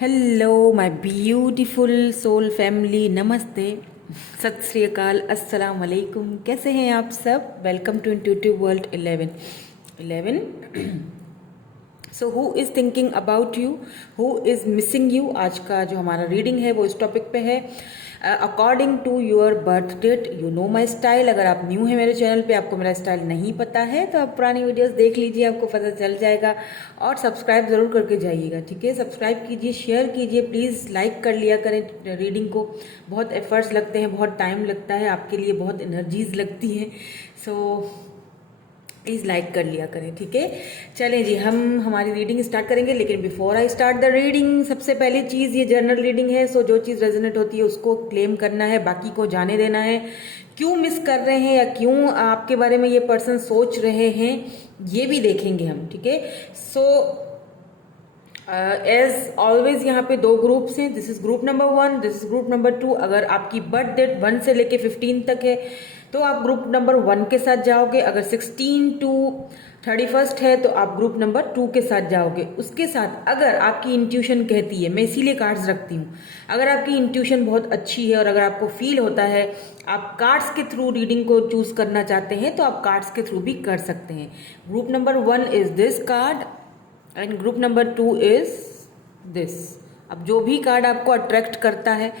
Hello my beautiful soul family, नमस्ते, सत श्री अकाल, अस्सलाम वालेकुम। कैसे हैं आप सब? Welcome to intuitive world 11। So who is thinking about you, who is missing you. आज का जो हमारा रीडिंग है वो इस टॉपिक पे है। According to your birth date you know my style. अगर आप न्यू हैं मेरे चैनल पे, आपको मेरा स्टाइल नहीं पता है तो आप पुरानी वीडियोस देख लीजिए, आपको पता चल जाएगा। और सब्सक्राइब ज़रूर करके जाइएगा, ठीक है? सब्सक्राइब कीजिए, शेयर कीजिए, प्लीज़ लाइक कर लिया करें रीडिंग को। बहुत एफर्ट्स लगते हैं, बहुत टाइम लगता है, आपके लिए बहुत एनर्जीज लगती हैं। सो प्लीज़ लाइक कर लिया करें, ठीक है? चलें जी, हम हमारी रीडिंग स्टार्ट करेंगे, लेकिन before I start the reading, सबसे पहली चीज़, ये जर्नल रीडिंग है। सो जो चीज़ रेजोनेट होती है उसको क्लेम करना है, बाकी को जाने देना है। क्यों मिस कर रहे हैं या क्यों आपके बारे में ये पर्सन सोच रहे हैं, ये भी देखेंगे हम, ठीक है? सो एज ऑलवेज यहाँ पे दो ग्रुप्स हैं। This is group number 1, this is group number 2। अगर आपकी बर्थ डेट 1 से लेके 15 तक है तो आप ग्रुप नंबर 1 के साथ जाओगे। अगर 16 टू 31 है तो आप ग्रुप नंबर 2 के साथ जाओगे। उसके साथ अगर आपकी इंट्यूशन कहती है, मैं इसीलिए कार्ड्स रखती हूँ, अगर आपकी इंट्यूशन बहुत अच्छी है और अगर आपको फील होता है आप कार्ड्स के थ्रू रीडिंग को चूज करना चाहते हैं तो आप कार्ड्स के थ्रू भी कर सकते हैं। Group number 1 is this card and group number 2 is this. अब जो भी कार्ड आपको अट्रैक्ट करता है,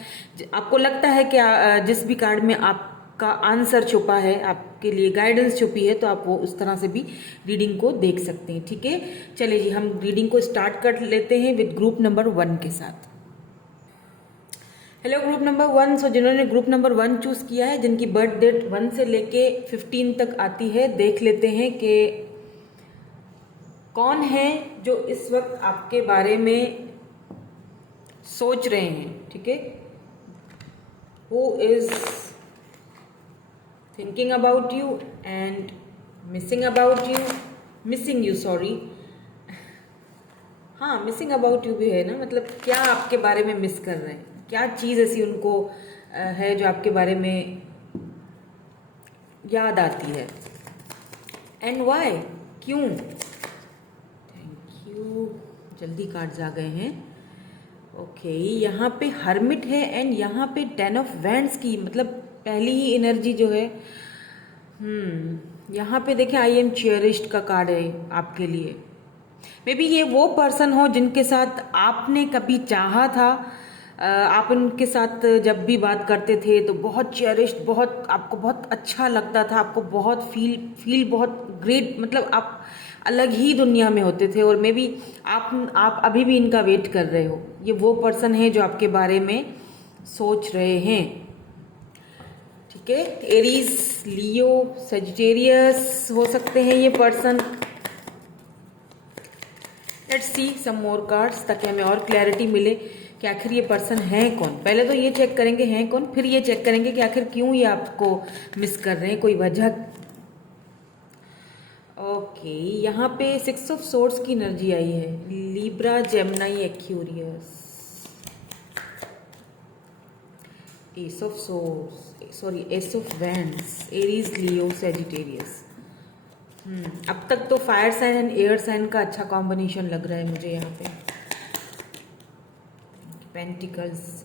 आपको लगता है कि जिस भी कार्ड में आपका आंसर छुपा है, आपके लिए गाइडेंस छुपी है, तो आप वो उस तरह से भी रीडिंग को देख सकते हैं, ठीक है? चलिए जी, हम रीडिंग को स्टार्ट कर लेते हैं विद ग्रुप नंबर 1 के साथ। Hello group number 1। सो जिन्होंने ग्रुप नंबर 1 चूज किया है, जिनकी बर्थ डेट 1 से लेके 15 तक आती है, देख लेते हैं कि कौन है जो इस वक्त आपके बारे में सोच रहे हैं, ठीक है? Who is thinking about you and missing you, sorry. हाँ, मिसिंग अबाउट यू भी है ना, मतलब क्या आपके बारे में मिस कर रहे हैं, क्या चीज़ ऐसी उनको है जो आपके बारे में याद आती है, एंड वाई, क्यों। जल्दी कार्ड्स आ गए हैं। ओके, यहाँ पे हर्मिट है एंड यहाँ पे 10 ऑफ वैंड्स की, मतलब पहली ही एनर्जी जो है। यहाँ पे देखें, आई एम चेरिश्ड का कार्ड है आपके लिए। मे बी ये वो पर्सन हो जिनके साथ आपने कभी चाहा था। आप उनके साथ जब भी बात करते थे तो बहुत चेरिश्ड, बहुत आपको बहुत अच्छा लगता था, आपको बहुत फील बहुत ग्रेट, मतलब आप अलग ही दुनिया में होते थे। और मे बी आप अभी भी इनका वेट कर रहे हो। ये वो पर्सन है जो आपके बारे में सोच रहे हैं, ठीक है? एरीज, लियो, सेजिटेरियस हो सकते हैं ये person. Let's see some more cards, ताकि हमें और क्लैरिटी मिले कि आखिर ये पर्सन है कौन। पहले तो ये चेक करेंगे हैं कौन, फिर ये चेक करेंगे कि आखिर क्यों ये आपको मिस कर रहे हैं, कोई वजह। ओके, यहाँ पे 6 ऑफ सोर्ड्स की एनर्जी आई है। Libra, Gemini, Aquarius, ace of swords, sorry ace of wands, Aries, Leo, Sagittarius. अब तक तो fire sign and air sign का अच्छा कॉम्बिनेशन लग रहा है मुझे यहाँ पे। Pentacles,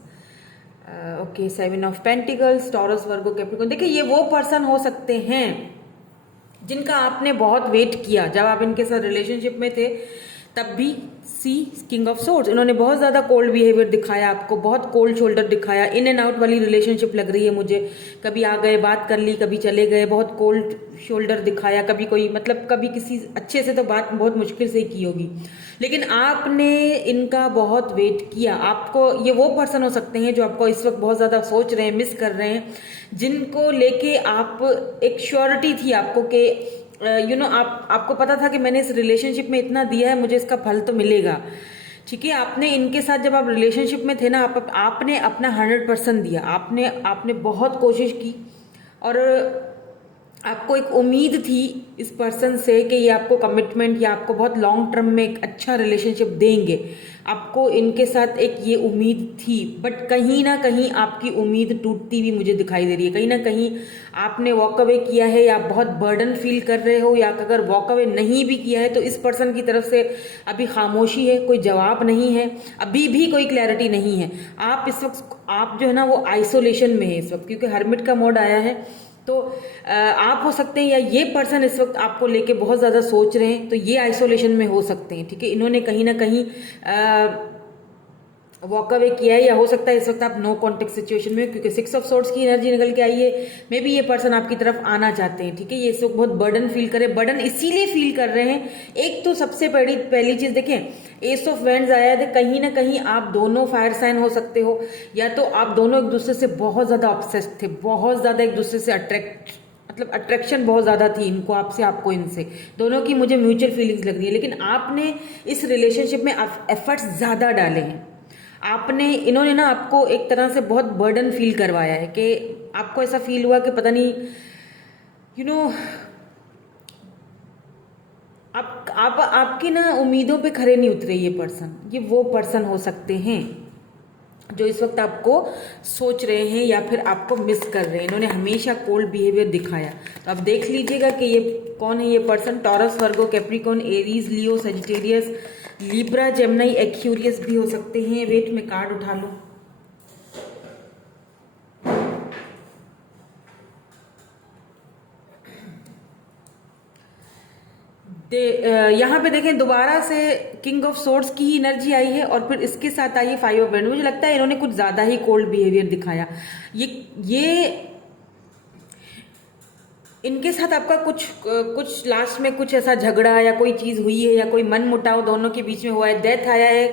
okay, 7 of pentacles, Taurus, Virgo, Capricorn. देखिए, ये वो पर्सन हो सकते हैं जिनका आपने बहुत वेट किया। जब आप इनके साथ रिलेशनशिप में थे तब भी सी किंग ऑफ सोर्ड्स, इन्होंने बहुत ज़्यादा कोल्ड बिहेवियर दिखाया आपको, बहुत कोल्ड शोल्डर दिखाया। इन एंड आउट वाली रिलेशनशिप लग रही है मुझे। कभी आ गए, बात कर ली, कभी चले गए, बहुत कोल्ड शोल्डर दिखाया। कभी कोई, मतलब कभी किसी अच्छे से तो बात बहुत मुश्किल से ही की होगी, लेकिन आपने इनका बहुत वेट किया। आपको ये वो पर्सन हो सकते हैं जो आपको इस वक्त बहुत ज़्यादा सोच रहे हैं, मिस कर रहे हैं, जिनको लेके आप एक श्योरिटी थी आपको कि आपको पता था कि मैंने इस रिलेशनशिप में इतना दिया है, मुझे इसका फल तो मिलेगा, ठीक है? आपने इनके साथ जब आप रिलेशनशिप में थे ना, आपने अपना 100% दिया। आपने बहुत कोशिश की और आपको एक उम्मीद थी इस पर्सन से कि ये आपको कमिटमेंट या आपको बहुत लॉन्ग टर्म में एक अच्छा रिलेशनशिप देंगे, आपको इनके साथ एक ये उम्मीद थी, बट कहीं ना कहीं आपकी उम्मीद टूटती हुई मुझे दिखाई दे रही है। कहीं ना कहीं आपने वॉक अवे किया है या बहुत बर्डन फील कर रहे हो, या अगर वॉक अवे नहीं भी किया है तो इस पर्सन की तरफ से अभी खामोशी है, कोई जवाब नहीं है, अभी भी कोई क्लैरिटी नहीं है। आप इस वक्त आप जो है ना वो आइसोलेशन में है इस वक्त, क्योंकि हर्मिट का मोड आया है। तो आप हो सकते हैं या ये पर्सन इस वक्त आपको लेके बहुत ज़्यादा सोच रहे हैं, तो ये आइसोलेशन में हो सकते हैं। ठीक है, इन्होंने कहीं ना कहीं वॉक अवे किया है, या हो सकता है इस वक्त आप नो कॉन्टेक्ट सिचुएशन में, क्योंकि 6 ऑफ सोर्ड्स की एनर्जी निकल के आई है। मे बी ये पर्सन आपकी तरफ आना चाहते हैं। ठीक है, ये इस वक्त बहुत बर्डन फील करे, बर्डन इसीलिए फील कर रहे हैं। एक तो सबसे पहली चीज देखें, एस ऑफ वेंड्स आया है, कहीं ना कहीं आप दोनों फायर साइन हो सकते हो, या तो आप दोनों एक दूसरे से बहुत ज्यादा ऑब्सेस्ड थे, बहुत ज्यादा एक दूसरे से अट्रैक्शन बहुत ज्यादा थी इनको आपसे, आपको इनसे, दोनों की मुझे म्यूचुअल फीलिंग्स लग रही है। लेकिन आपने इस रिलेशनशिप में एफर्ट्स ज्यादा डाले हैं, आपने इन्होंने ना आपको एक तरह से बहुत बर्डन फील करवाया है, कि आपको ऐसा फील हुआ कि पता नहीं आप आपकी ना उम्मीदों पे खरे नहीं उतरे ये पर्सन। ये वो पर्सन हो सकते हैं जो इस वक्त आपको सोच रहे हैं या फिर आपको मिस कर रहे हैं। इन्होंने हमेशा कोल्ड बिहेवियर दिखाया, तो आप देख लीजिएगा कि ये कौन है ये person. Taurus, Virgo, Capricorn, Aries, लियो, सजिटेरियस, लिब्रा, जेमिनी, एक्यूरियस भी हो सकते हैं। वेट में कार्ड उठा लो। यहाँ पे देखें दोबारा से किंग ऑफ सोर्ड्स की ही एनर्जी आई है, और फिर इसके साथ आई है 5 ऑफ वैंड। मुझे लगता है इन्होंने कुछ ज्यादा ही कोल्ड बिहेवियर दिखाया। ये इनके साथ आपका कुछ लास्ट में कुछ ऐसा झगड़ा या कोई चीज हुई है, या कोई मन मुटाव दोनों के बीच में हुआ है। डेथ आया है,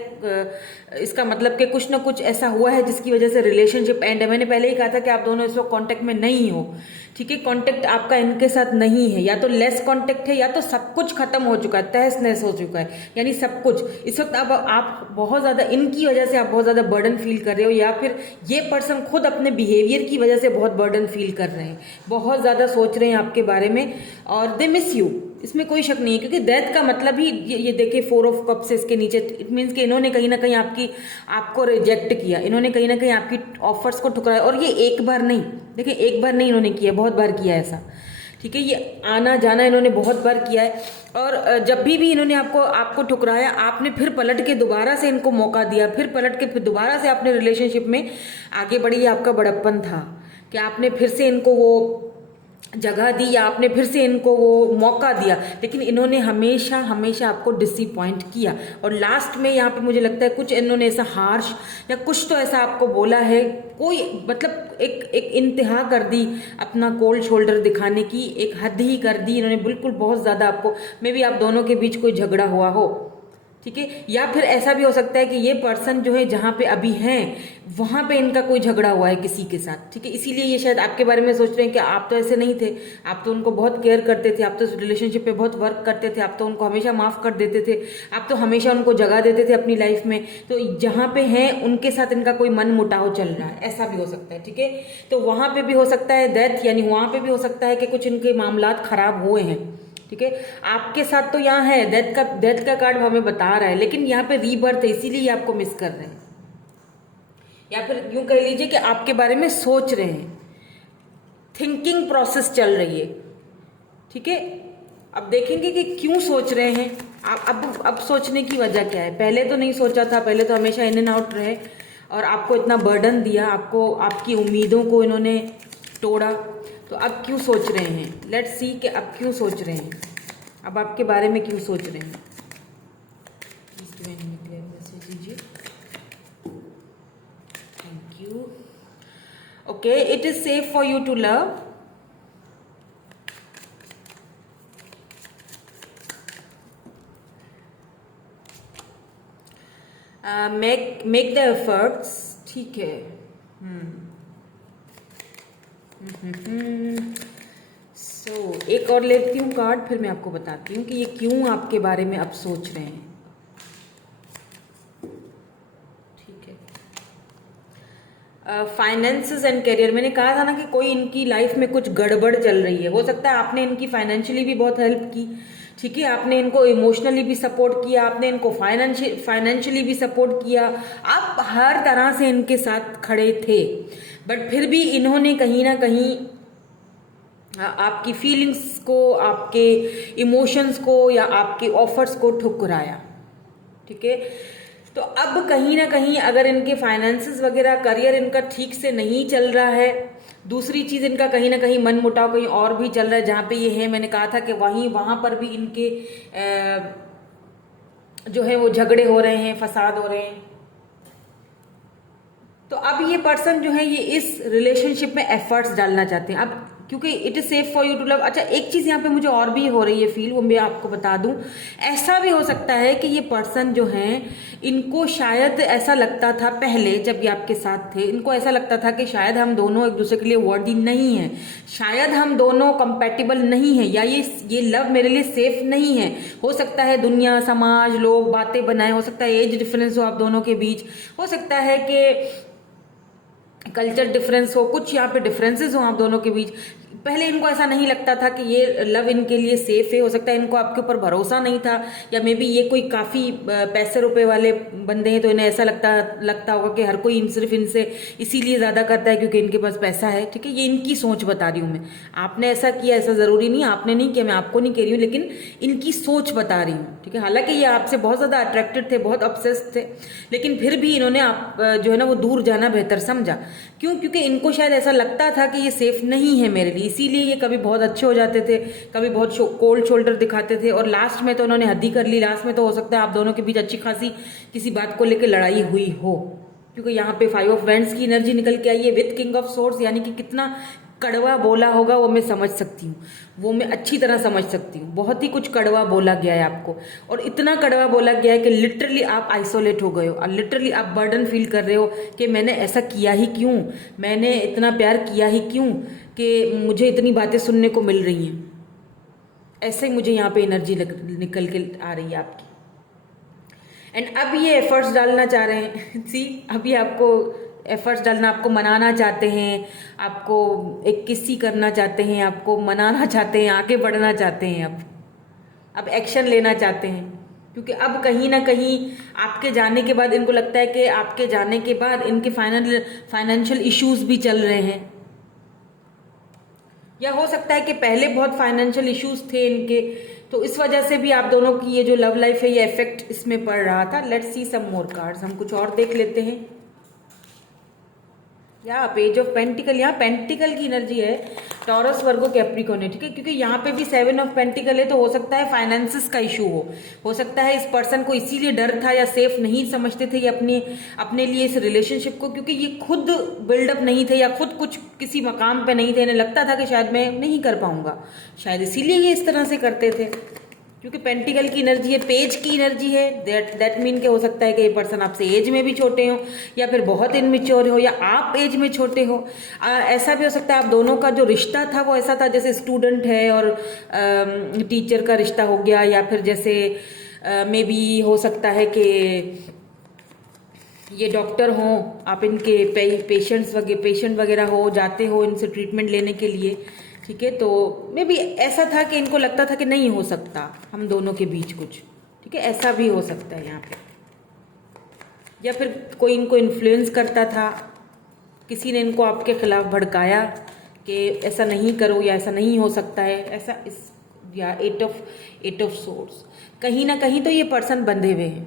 इसका मतलब कि कुछ ना कुछ ऐसा हुआ है जिसकी वजह से रिलेशनशिप एंड है। मैंने पहले ही कहा था कि आप दोनों इस वक्त कांटेक्ट में नहीं हो। ठीक है, कांटेक्ट आपका इनके साथ नहीं है, या तो लेस कांटेक्ट है, या तो सब कुछ खत्म हो चुका है, तहस नहस हो चुका है, यानी सब कुछ इस वक्त आप बहुत ज्यादा इनकी वजह से आप बहुत ज्यादा बर्डन फील कर रहे हो, या फिर ये पर्सन खुद अपने बिहेवियर की वजह से बहुत बर्डन फील कर रहे हैं, बहुत ज्यादा सोच रहे हैं आपके बारे में, और दे मिस यू, इसमें कोई शक नहीं है। क्योंकि डेथ का मतलब ही ये देखिए 4 ऑफ कप्स से इसके नीचे, इट मीन्स कि इन्होंने कहीं ना कहीं आपको रिजेक्ट किया, इन्होंने कहीं ना कहीं आपकी ऑफर्स को ठुकराया। और ये एक बार नहीं, देखिए एक बार नहीं इन्होंने किया, बहुत बार किया ऐसा। ठीक है, ये आना जाना इन्होंने बहुत बार किया है, और जब भी इन्होंने आपको ठुकराया, आपने फिर पलट के दोबारा से इनको मौका दिया, फिर पलट के फिर दोबारा से आपने रिलेशनशिप में आगे बढ़ी। आपका बड़प्पन था कि आपने फिर से इनको वो जगह दी, या आपने फिर से इनको वो मौका दिया, लेकिन इन्होंने हमेशा हमेशा आपको डिसअपॉइंट किया। और लास्ट में यहाँ पे मुझे लगता है कुछ इन्होंने ऐसा हार्श या कुछ तो ऐसा आपको बोला है, कोई मतलब एक इंतहा कर दी अपना कोल्ड शोल्डर दिखाने की, एक हद ही कर दी इन्होंने, बिल्कुल बहुत ज्यादा आपको। मे बी आप दोनों के बीच कोई झगड़ा हुआ हो, ठीक है, या फिर ऐसा भी हो सकता है कि ये पर्सन जो है जहां पे अभी हैं वहां पे इनका कोई झगड़ा हुआ है किसी के साथ। ठीक है, इसीलिए ये शायद आपके बारे में सोच रहे हैं कि आप तो ऐसे नहीं थे, आप तो उनको बहुत केयर करते थे, आप तो रिलेशनशिप पे बहुत वर्क करते थे, आप तो उनको हमेशा माफ कर देते थे, आप तो हमेशा उनको जगह देते थे अपनी लाइफ में। तो जहां पे हैं उनके साथ इनका कोई मन मुटाव चल रहा है, ऐसा भी हो सकता है। ठीक है, तो वहां पे भी हो सकता है डेथ, यानी वहां पे भी हो सकता है कि कुछ इनके मामलात खराब हुए हैं। ठीक है, आपके साथ तो यहाँ है डेथ का कार्ड हमें बता रहा है, लेकिन यहाँ पे रीबर्थ है, इसीलिए आपको मिस कर रहे हैं, या फिर यूं कह लीजिए कि आपके बारे में सोच रहे हैं, थिंकिंग प्रोसेस चल रही है। ठीक है, अब देखेंगे कि क्यों सोच रहे हैं। अब सोचने की वजह क्या है। पहले तो नहीं सोचा था, पहले तो हमेशा इन एंड आउट रहे और आपको इतना बर्डन दिया, आपको आपकी उम्मीदों को इन्होंने तोड़ा। तो अब क्यों सोच रहे हैं, लेट्स सी कि अब क्यों सोच रहे हैं, अब आपके बारे में क्यों सोच रहे हैं। मैसेज दीजिए। Thank you. Okay, it is safe for you to love. Make the efforts. ठीक है, सो एक और लेती हूँ कार्ड, फिर मैं आपको बताती हूँ कि ये क्यों आपके बारे में अब सोच रहे हैं। ठीक है, फाइनेंसेस एंड करियर, मैंने कहा था ना कि कोई इनकी लाइफ में कुछ गड़बड़ चल रही है। हो सकता है आपने इनकी फाइनेंशियली भी बहुत हेल्प की, ठीक है, आपने इनको इमोशनली भी सपोर्ट किया, आपने इनको फाइनेंशियली भी सपोर्ट किया, आप हर तरह से इनके साथ खड़े थे, बट फिर भी इन्होंने कहीं ना कहीं आपकी फीलिंग्स को, आपके इमोशंस को या आपके ऑफर्स को ठुकराया, ठीक है। तो अब कहीं ना कहीं अगर इनके फाइनेंसेस वगैरह, करियर इनका ठीक से नहीं चल रहा है, दूसरी चीज इनका कहीं ना कहीं मन मुटाव कहीं और भी चल रहा है, जहाँ पे ये है मैंने कहा था कि वहां पर भी इनके जो है वो झगड़े हो रहे हैं, फसाद हो रहे हैं। तो अब ये पर्सन जो है ये इस रिलेशनशिप में एफर्ट्स डालना चाहते हैं अब, क्योंकि it is safe for you to love. अच्छा, एक चीज यहाँ पे मुझे और भी हो रही है फील, वो मैं आपको बता दूं। ऐसा भी हो सकता है कि ये पर्सन जो है, इनको शायद ऐसा लगता था पहले जब ये आपके साथ थे, इनको ऐसा लगता था कि शायद हम दोनों एक दूसरे के लिए वर्दी नहीं है, शायद हम दोनों कंपेटिबल नहीं है, या ये लव मेरे लिए सेफ नहीं है। हो सकता है दुनिया, समाज, लोग बातें बनाए, हो सकता है एज डिफरेंस हो आप दोनों के बीच, हो सकता है कि कल्चर डिफरेंस हो, कुछ यहाँ पे डिफरेंसेस हो आप दोनों के बीच। पहले इनको ऐसा नहीं लगता था कि ये लव इनके लिए सेफ है, हो सकता है इनको आपके ऊपर भरोसा नहीं था, या मे बी ये कोई काफ़ी पैसे रुपए वाले बंदे हैं, तो इन्हें ऐसा लगता होगा कि हर कोई सिर्फ इनसे इसीलिए ज़्यादा करता है क्योंकि इनके पास पैसा है, ठीक है। ये इनकी सोच बता रही हूँ मैं, आपने ऐसा किया ऐसा ज़रूरी नहीं, आपने नहीं किया, मैं आपको नहीं कह रही हूँ, लेकिन इनकी सोच बता रही हूँ, ठीक है। हालांकि ये आपसे बहुत ज़्यादा अट्रैक्टेड थे, बहुत ऑब्सेस्ड थे, लेकिन फिर भी इन्होंने आप जो है ना वो दूर जाना बेहतर समझा। क्यों? क्योंकि इनको शायद ऐसा लगता था कि ये सेफ नहीं है मेरे लिए, इसीलिए ये कभी बहुत अच्छे हो जाते थे, कभी बहुत कोल्ड शोल्डर दिखाते थे, और लास्ट में तो उन्होंने हद ही कर ली। लास्ट में तो हो सकता है आप दोनों के बीच अच्छी खासी किसी बात को लेकर लड़ाई हुई हो, क्योंकि यहाँ पे 5 ऑफ वैंड्स की एनर्जी निकल के आई है विथ किंग ऑफ सोर्ड्स, यानी कि कितना कड़वा बोला होगा वो मैं समझ सकती हूँ, वो मैं अच्छी तरह समझ सकती हूँ। बहुत ही कुछ कड़वा बोला गया है आपको, और इतना कड़वा बोला गया है कि लिटरली आप आइसोलेट हो गए हो, और लिटरली आप बर्डन फील कर रहे हो कि मैंने ऐसा किया ही क्यों, मैंने इतना प्यार किया ही क्यों कि मुझे इतनी बातें सुनने को मिल रही हैं। ऐसे ही मुझे यहाँ पे एनर्जी निकल के आ रही है आपकी। एंड अब ये एफर्ट्स डालना चाह रहे हैं सी, अभी आपको एफर्ट्स डालना, आपको मनाना चाहते हैं, आपको एक किसी करना चाहते हैं, आपको मनाना चाहते हैं, आगे बढ़ना चाहते हैं, अब एक्शन लेना चाहते हैं, क्योंकि अब कहीं ना कहीं आपके जाने के बाद इनको लगता है कि आपके जाने के बाद इनके फाइनेंशियल इश्यूज भी चल रहे हैं, या हो सकता है कि पहले बहुत फाइनेंशियल इश्यूज थे इनके, तो इस वजह से भी आप दोनों की ये जो लव लाइफ है ये इफेक्ट इसमें पड़ रहा था। Let's see some more cards, हम कुछ और देख लेते हैं। या पेज ऑफ पेंटिकल, यहाँ पेंटिकल की एनर्जी है, टॉरस, वर्गो, कैप्रिकॉर्न है, ठीक है, क्योंकि यहाँ पे भी 7 ऑफ पेंटिकल है, तो हो सकता है फाइनेंसेस का इशू हो सकता है इस पर्सन को इसीलिए डर था या सेफ नहीं समझते थे ये अपने लिए इस रिलेशनशिप को, क्योंकि ये खुद बिल्डअप नहीं थे या खुद कुछ किसी मकाम पे नहीं थे, इन्हें लगता था कि शायद मैं नहीं कर पाऊंगा, शायद इसीलिए ये इस तरह से करते थे। क्योंकि पेंटिकल की एनर्जी है, पेज की एनर्जी है, दैट मीन के हो सकता है कि ये पर्सन आपसे एज में भी छोटे हो, या फिर बहुत इनमेच्योर हो, या आप एज में छोटे हो। ऐसा भी हो सकता है आप दोनों का जो रिश्ता था वो ऐसा था जैसे स्टूडेंट है और टीचर का रिश्ता हो गया, या फिर जैसे मे बी हो सकता है कि ये डॉक्टर हों, आप इनके पेशेंट वगैरह हो, जाते हो इनसे ट्रीटमेंट लेने के लिए, ठीक है। तो मे बी ऐसा था कि इनको लगता था कि नहीं हो सकता हम दोनों के बीच कुछ, ठीक है, ऐसा भी हो सकता है यहाँ पे। या फिर कोई इनको इन्फ्लुएंस करता था, किसी ने इनको आपके खिलाफ भड़काया कि ऐसा नहीं करो या ऐसा नहीं हो सकता है, ऐसा इस या 8 ऑफ सोर्ड्स। कहीं ना कहीं तो ये पर्सन बंधे हुए हैं,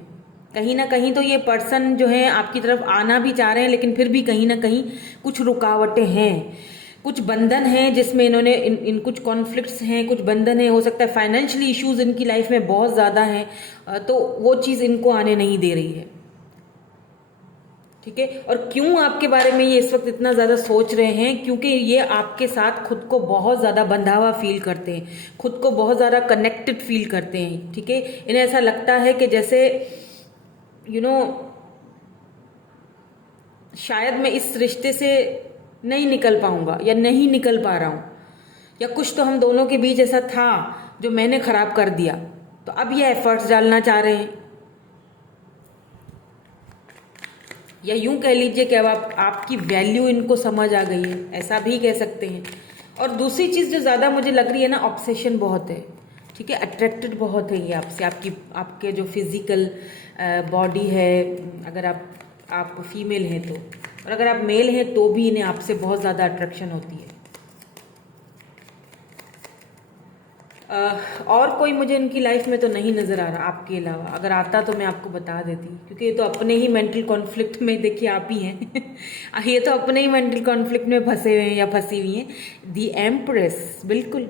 कहीं ना कहीं तो ये पर्सन जो है आपकी तरफ आना भी चाह रहे हैं, लेकिन फिर भी कहीं ना कहीं कुछ रुकावटें हैं, कुछ बंधन हैं जिसमें इन्होंने इन कुछ कॉन्फ्लिक्ट्स हैं, कुछ बंधन है, हो सकता है फाइनेंशियली इश्यूज इनकी लाइफ में बहुत ज़्यादा हैं, तो वो चीज़ इनको आने नहीं दे रही है, ठीक है। और क्यों आपके बारे में ये इस वक्त इतना ज़्यादा सोच रहे हैं? क्योंकि ये आपके साथ खुद को बहुत ज़्यादा बंधा हुआ फील करते हैं, खुद को बहुत ज़्यादा कनेक्टेड फील करते हैं, ठीक है। इन्हें ऐसा लगता है कि जैसे शायद मैं इस रिश्ते से नहीं निकल पाऊंगा या नहीं निकल पा रहा हूं, या कुछ तो हम दोनों के बीच ऐसा था जो मैंने खराब कर दिया, तो अब ये एफर्ट्स डालना चाह रहे हैं। या यूं कह लीजिए कि अब आपकी वैल्यू इनको समझ आ गई है, ऐसा भी कह सकते हैं। और दूसरी चीज़ जो ज़्यादा मुझे लग रही है ना, ऑब्सेशन बहुत है, ठीक है, अट्रैक्टेड बहुत है ये आपसे, आपके जो फिजिकल बॉडी है, अगर आप फीमेल हैं तो, और अगर आप मेल हैं तो भी इन्हें आपसे बहुत ज़्यादा अट्रैक्शन होती है। और कोई मुझे इनकी लाइफ में तो नहीं नज़र आ रहा आपके अलावा, अगर आता तो मैं आपको बता देती, क्योंकि ये तो अपने ही मेंटल कॉन्फ्लिक्ट में, देखिए आप ही हैं ये तो अपने ही मेंटल कॉन्फ्लिक्ट में फंसे हुए हैं या फंसी हुई हैं। दी एम्प्रेस, बिल्कुल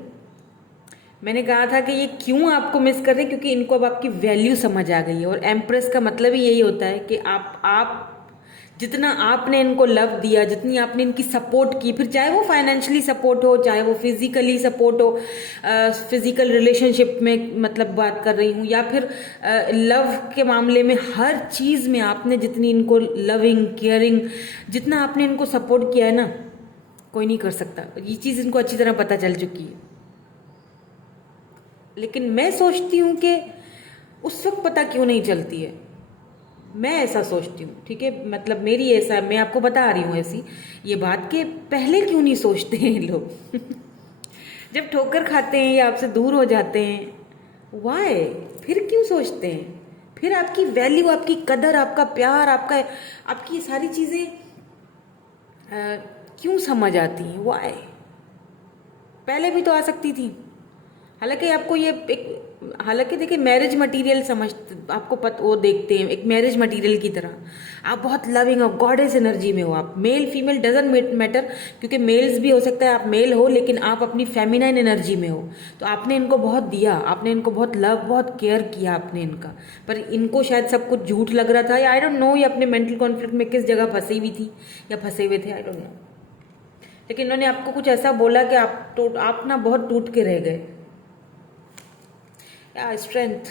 मैंने कहा था कि ये क्यों आपको मिस कर रहे हैं, क्योंकि इनको अब आपकी वैल्यू समझ आ गई है। और एम्प्रेस का मतलब ही यही होता है कि आप जितना आपने इनको लव दिया, जितनी आपने इनकी सपोर्ट की, फिर चाहे वो फाइनेंशियली सपोर्ट हो, चाहे वो फिजिकली सपोर्ट हो, फिजिकल रिलेशनशिप में मतलब बात कर रही हूँ, या फिर लव के मामले में, हर चीज़ में आपने जितनी इनको लविंग केयरिंग, जितना आपने इनको सपोर्ट किया है ना, कोई नहीं कर सकता। ये चीज़ इनको अच्छी तरह पता चल चुकी है। लेकिन मैं सोचती हूँ कि उस वक्त पता क्यों नहीं चलती है, मैं ऐसा सोचती हूँ, ठीक है, मतलब मेरी ऐसा, मैं आपको बता रही हूँ ऐसी ये बात कि पहले क्यों नहीं सोचते हैं लोग जब ठोकर खाते हैं या आपसे दूर हो जाते हैं, वाई, फिर क्यों सोचते हैं, फिर आपकी वैल्यू, आपकी कदर, आपका प्यार, आपकी सारी चीज़ें क्यों समझ आती हैं, वाई, पहले भी तो आ सकती थी। हालांकि आपको ये हालांकि देखिए मैरिज मटेरियल आपको वो देखते हैं एक मैरिज मटेरियल की तरह। आप बहुत लविंग और गॉडेस एनर्जी में हो, आप मेल फीमेल डजंट मैटर, क्योंकि मेल्स भी हो सकता है आप मेल हो, लेकिन आप अपनी फेमिनाइन एनर्जी में हो। तो आपने इनको बहुत दिया, आपने इनको बहुत लव, बहुत केयर किया आपने इनका, पर इनको शायद सब कुछ झूठ लग रहा था, या आई डोंट नो, ये अपने मेंटल कॉन्फ्लिक्ट में किस जगह फंसी हुई थी या फंसे हुए थे, आई डोंट नो। लेकिन इन्होंने आपको कुछ ऐसा बोला कि आप ना बहुत टूट के रह गए। या स्ट्रेंथ,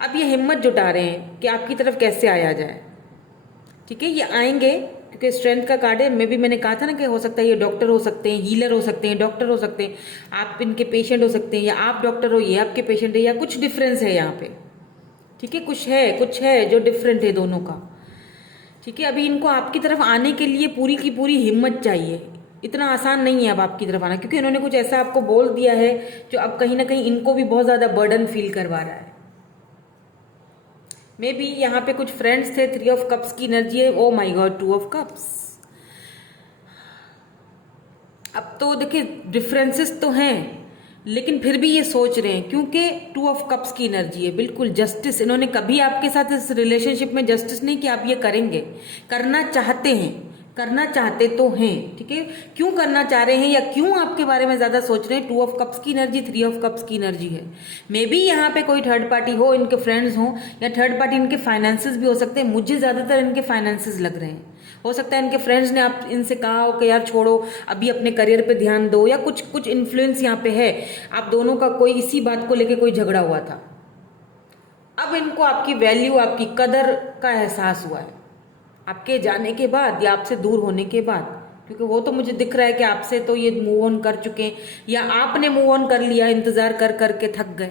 अब ये हिम्मत जुटा रहे हैं कि आपकी तरफ कैसे आया जाए, ठीक है, ये आएंगे क्योंकि स्ट्रेंथ का कार्ड है। मैंने कहा था ना कि हो सकता है ये डॉक्टर हो सकते हैं, हीलर हो सकते हैं, डॉक्टर हो सकते हैं, आप इनके पेशेंट हो सकते हैं, या आप डॉक्टर हो ये आपके पेशेंट है, या कुछ डिफरेंस है यहाँ पे, ठीक है, कुछ है जो डिफरेंट है दोनों का, ठीक है। अभी इनको आपकी तरफ आने के लिए पूरी की पूरी हिम्मत चाहिए, इतना आसान नहीं है अब आपकी तरफ आना, क्योंकि इन्होंने कुछ ऐसा आपको बोल दिया है जो अब कहीं ना कहीं इनको भी बहुत ज़्यादा बर्डन फील करवा रहा है। मे बी यहाँ पे कुछ फ्रेंड्स थे, 3 ऑफ कप्स की एनर्जी है, ओ माई गॉड 2 ऑफ कप्स। अब तो देखिए डिफरेंसेस तो हैं, लेकिन फिर भी ये सोच रहे हैं, क्योंकि 2 ऑफ कप्स की एनर्जी है, बिल्कुल जस्टिस। इन्होंने कभी आपके साथ इस रिलेशनशिप में जस्टिस नहीं कि आप ये करेंगे, करना चाहते हैं, करना चाहते तो हैं, ठीक है, क्यों करना चाह रहे हैं या क्यों आपके बारे में ज्यादा सोच रहे हैं। 2 ऑफ कप्स की एनर्जी, 3 ऑफ कप्स की एनर्जी है। मे बी यहाँ पे कोई थर्ड पार्टी हो, इनके फ्रेंड्स हो, या थर्ड पार्टी इनके फाइनेंसेस भी हो सकते हैं। मुझे ज्यादातर इनके फाइनेंसेस लग रहे हैं। हो सकता है इनके फ्रेंड्स ने आप इनसे कहा हो कि यार छोड़ो, अभी अपने करियर पे ध्यान दो, या कुछ इन्फ्लुएंस यहाँ पे है, आप दोनों का कोई इसी बात को लेके कोई झगड़ा हुआ था। अब इनको आपकी वैल्यू, आपकी कदर का एहसास हुआ है आपके जाने के बाद या आपसे दूर होने के बाद, क्योंकि वो तो मुझे दिख रहा है कि आपसे तो ये मूव ऑन कर चुके हैं, या आपने मूव ऑन कर लिया, इंतजार कर करके थक गए,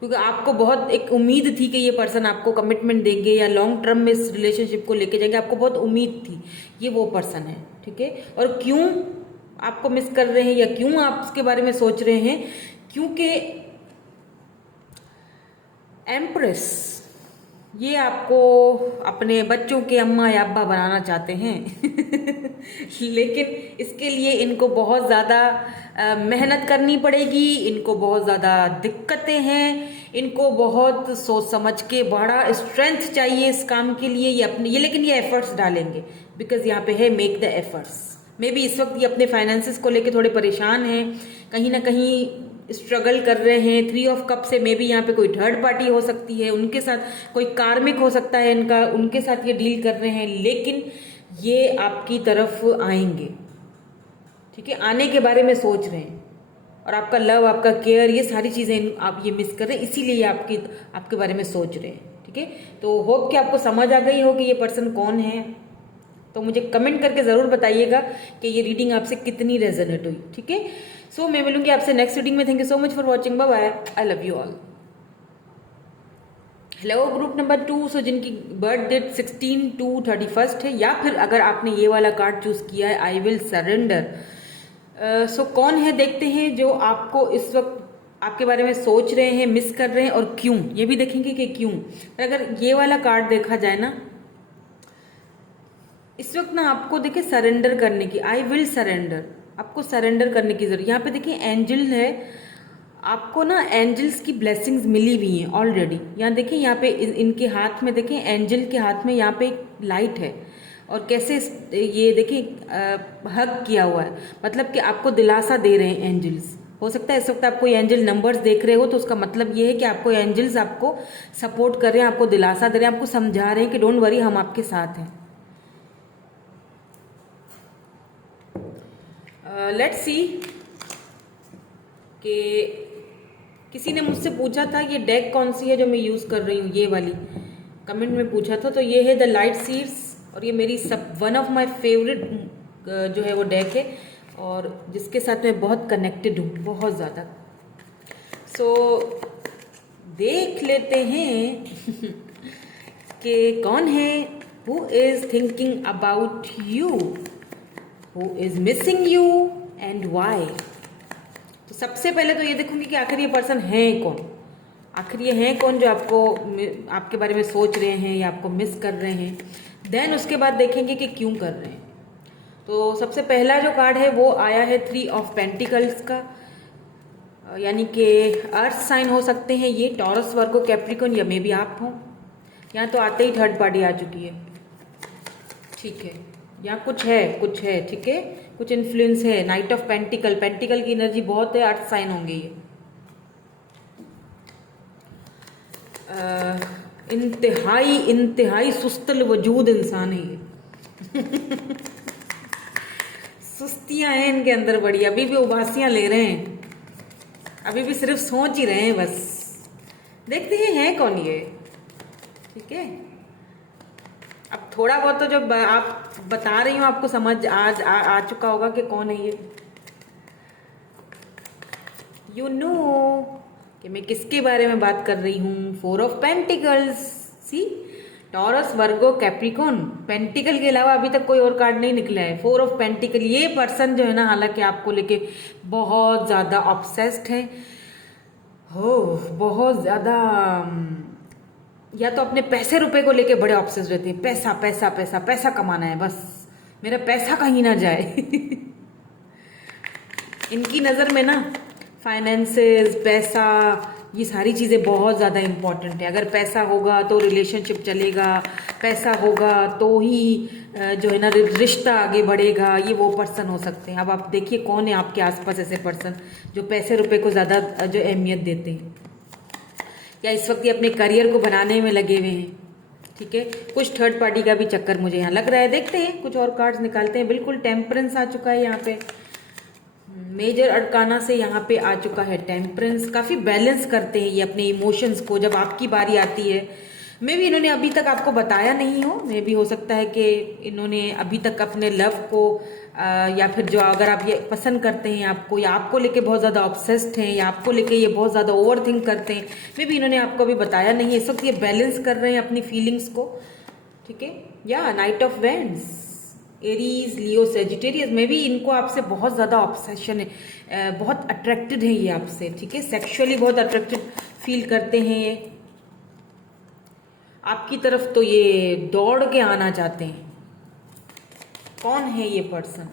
क्योंकि आपको बहुत एक उम्मीद थी कि ये पर्सन आपको कमिटमेंट देंगे या लॉन्ग टर्म में इस रिलेशनशिप को लेके जाएंगे, आपको बहुत उम्मीद थी, ये वो पर्सन है, ठीक है। और क्यों आपको मिस कर रहे हैं या क्यों आप उसके बारे में सोच रहे हैं, क्योंकि एम्प्रेस ये आपको अपने बच्चों के अम्मा या अब्बा बनाना चाहते हैं लेकिन इसके लिए इनको बहुत ज़्यादा मेहनत करनी पड़ेगी, इनको बहुत ज़्यादा दिक्कतें हैं, इनको बहुत सोच समझ के बड़ा स्ट्रेंथ चाहिए इस काम के लिए, ये लेकिन ये एफर्ट्स डालेंगे, बिकॉज यहाँ पे है make the efforts. May be इस वक्त ये अपने फाइनेंसेस को लेके थोड़े परेशान हैं, कहीं ना कहीं स्ट्रगल कर रहे हैं। 3 ऑफ कप से मे बी यहाँ पे कोई थर्ड पार्टी हो सकती है, उनके साथ कोई कार्मिक हो सकता है इनका, उनके साथ ये डील कर रहे हैं, लेकिन ये आपकी तरफ आएंगे, ठीक है, आने के बारे में सोच रहे हैं, और आपका लव, आपका केयर, ये सारी चीज़ें आप ये मिस कर रहे हैं, इसीलिए ये आपके बारे में सोच रहे हैं, ठीक है। तो होप कि आपको समझ आ गई हो कि ये पर्सन कौन है। तो मुझे कमेंट करके ज़रूर बताइएगा कि ये रीडिंग आपसे कितनी रेजोनेट हुई, ठीक है। सो मैं मिलूंगी आपसे नेक्स्ट रीडिंग में। Thank you so much for watching, bye bye, I love you all. Hello group number 2, so जिनकी बर्थ डेट 16/2/31 है, या फिर अगर आपने ये वाला कार्ड चूज किया है आई विल सरेंडर, सो कौन है देखते हैं जो आपको इस वक्त आपके बारे में सोच रहे हैं, मिस कर रहे हैं और क्यों, ये भी देखेंगे कि क्यों। अगर ये वाला कार्ड देखा जाए ना, इस वक्त ना आपको देखिए सरेंडर करने की, आई विल सरेंडर, आपको सरेंडर करने की जरूरत। यहाँ पे देखिए एंजल है, आपको ना एंजल्स की ब्लेसिंग्स मिली हुई हैं ऑलरेडी। यहाँ देखिए, यहाँ पे इनके हाथ में देखिए, एंजल के हाथ में यहाँ पे एक लाइट है और कैसे ये देखिए हग किया हुआ है, मतलब कि आपको दिलासा दे रहे हैं एंजल्स। हो सकता है इस वक्त आप कोई एंजल नंबर्स देख रहे हो, तो उसका मतलब ये है कि आपको एंजल्स आपको सपोर्ट कर रहे हैं, आपको दिलासा दे रहे हैं, आपको समझा रहे हैं कि डोंट वरी, हम आपके साथ हैं। लेट्स सी कि किसी ने मुझसे पूछा था ये डेक कौन सी है जो मैं यूज़ कर रही हूँ, ये वाली कमेंट में पूछा था। तो ये है द लाइट सीड्स, और ये मेरी सब वन ऑफ माय फेवरेट जो है वो डेक है, और जिसके साथ मैं बहुत कनेक्टेड हूँ, बहुत ज़्यादा। सो देख लेते हैं कि कौन है, who is thinking about you, who is missing you and why. तो सबसे पहले तो ये देखूंगी कि आखिर ये पर्सन है कौन, आखिर ये है कौन जो आपको आपके बारे में सोच रहे हैं या आपको मिस कर रहे हैं। देन उसके बाद देखेंगे कि क्यों कर रहे हैं। तो सबसे पहला जो कार्ड है वो आया है 3 ऑफ पेंटिकल्स का, यानी कि अर्थ साइन हो सकते हैं ये, टॉरस, वर्गो, कैप्रिकॉर्न, या मे भी आप हो। यहाँ तो आते ही थर्ड पार्टी आ चुकी है, ठीक है, यहाँ कुछ है, ठीक है, कुछ इन्फ्लुएंस है। नाइट ऑफ पेंटिकल, पेंटिकल की एनर्जी बहुत है, अर्थ साइन होंगे ये। इंतहाई सुस्तल वजूद इंसान है ये सुस्तियां हैं इनके अंदर बड़ी, अभी भी उबासियां ले रहे हैं, अभी भी सिर्फ सोच ही रहे हैं बस। देखते हैं कौन ये, ठीक है। अब थोड़ा बहुत तो जब आप बता रही हूँ आपको समझ आ चुका होगा कि कौन है ये। यू नो कि मैं किसके बारे में बात कर रही हूँ। 4 of pentacles, see, Taurus, Virgo, Capricorn. Pentacle के अलावा अभी तक कोई और कार्ड नहीं निकला है। 4 ऑफ पेंटिकल, ये पर्सन जो है ना, हालांकि आपको लेके बहुत ज्यादा ऑब्सेस्ड है, हो बहुत ज्यादा, या तो अपने पैसे रुपए को लेके बड़े ऑब्सेस्ड रहते हैं। पैसा पैसा पैसा पैसा कमाना है, बस मेरा पैसा कहीं ना जाए इनकी नज़र में ना फाइनेंसेस, पैसा, ये सारी चीज़ें बहुत ज़्यादा इम्पॉर्टेंट है। अगर पैसा होगा तो रिलेशनशिप चलेगा, पैसा होगा तो ही जो है ना रिश्ता आगे बढ़ेगा। ये वो पर्सन हो सकते हैं। अब आप देखिए कौन है आपके आसपास ऐसे पर्सन जो पैसे रुपए को ज़्यादा जो अहमियत देते हैं, या इस वक्त ये अपने करियर को बनाने में लगे हुए हैं, ठीक है। कुछ थर्ड पार्टी का भी चक्कर मुझे यहाँ लग रहा है। देखते हैं, कुछ और कार्ड्स निकालते हैं। बिल्कुल टेम्परेंस आ चुका है यहाँ पे, मेजर अरकाना से यहाँ पे आ चुका है टेम्परेंस। काफ़ी बैलेंस करते हैं ये अपने इमोशंस को जब आपकी बारी आती है। मे भी इन्होंने अभी तक आपको बताया नहीं हो, मे भी हो सकता है कि इन्होंने अभी तक अपने लव को या फिर जो अगर आप ये पसंद करते हैं आपको, या आपको लेके बहुत ज़्यादा ऑब्सेस्ड हैं, या आपको लेके ये बहुत ज़्यादा ओवर थिंक करते हैं, मे भी इन्होंने आपको अभी बताया नहीं है। इस वक्त ये बैलेंस कर रहे हैं अपनी फीलिंग्स को, ठीक है। या night of vends, Aries, Leo, Sagittarius, में भी इनको आपसे बहुत ज़्यादा ऑब्सेशन है, बहुत अट्रैक्टेड है ये आपसे, ठीक है। सेक्सुअली बहुत अट्रैक्टेड फील करते हैं ये आपकी तरफ, तो ये दौड़ के आना चाहते हैं। कौन है ये पर्सन,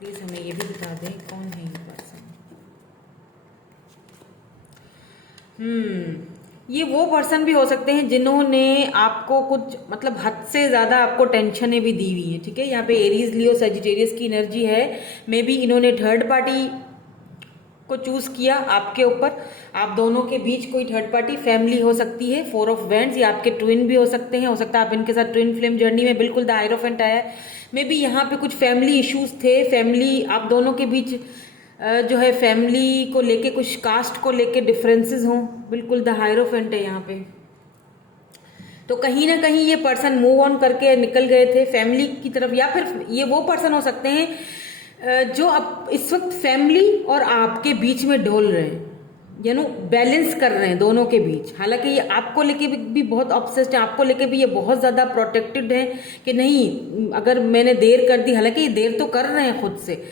प्लीज हमें ये भी बता दें कौन है ये पर्सन। ये वो पर्सन भी हो सकते हैं जिन्होंने आपको कुछ मतलब हद से ज़्यादा आपको टेंशनें भी दी हुई है, ठीक है। यहाँ पे एरीज, लियो, सेजिटेरियस की एनर्जी है। मे बी इन्होंने थर्ड पार्टी को चूज किया आपके ऊपर। आप दोनों के बीच कोई थर्ड पार्टी, फैमिली हो सकती है। 4 ऑफ वेंड्स, ये आपके ट्विन भी हो सकते हैं। हो सकता है आप इनके साथ ट्विन फ्लेम जर्नी में, बिल्कुल द हायरोफेंट आया है। मे बी यहाँ पे कुछ फैमिली इश्यूज थे, फैमिली आप दोनों के बीच जो है फैमिली को लेके, कुछ कास्ट को लेके डिफरेंसेस हों, बिल्कुल द हायरोफेंट है यहाँ पे। तो कहीं ना कहीं ये पर्सन मूव ऑन करके निकल गए थे फैमिली की तरफ, या फिर ये वो पर्सन हो सकते हैं जो अब इस वक्त फैमिली और आपके बीच में डोल रहे हैं। बैलेंस कर रहे हैं दोनों के बीच। हालांकि ये आपको लेके भी बहुत ऑब्सेस्ड है, आपको लेके भी ये बहुत ज़्यादा प्रोटेक्टेड है कि नहीं अगर मैंने देर कर दी, हालांकि ये देर तो कर रहे हैं खुद से,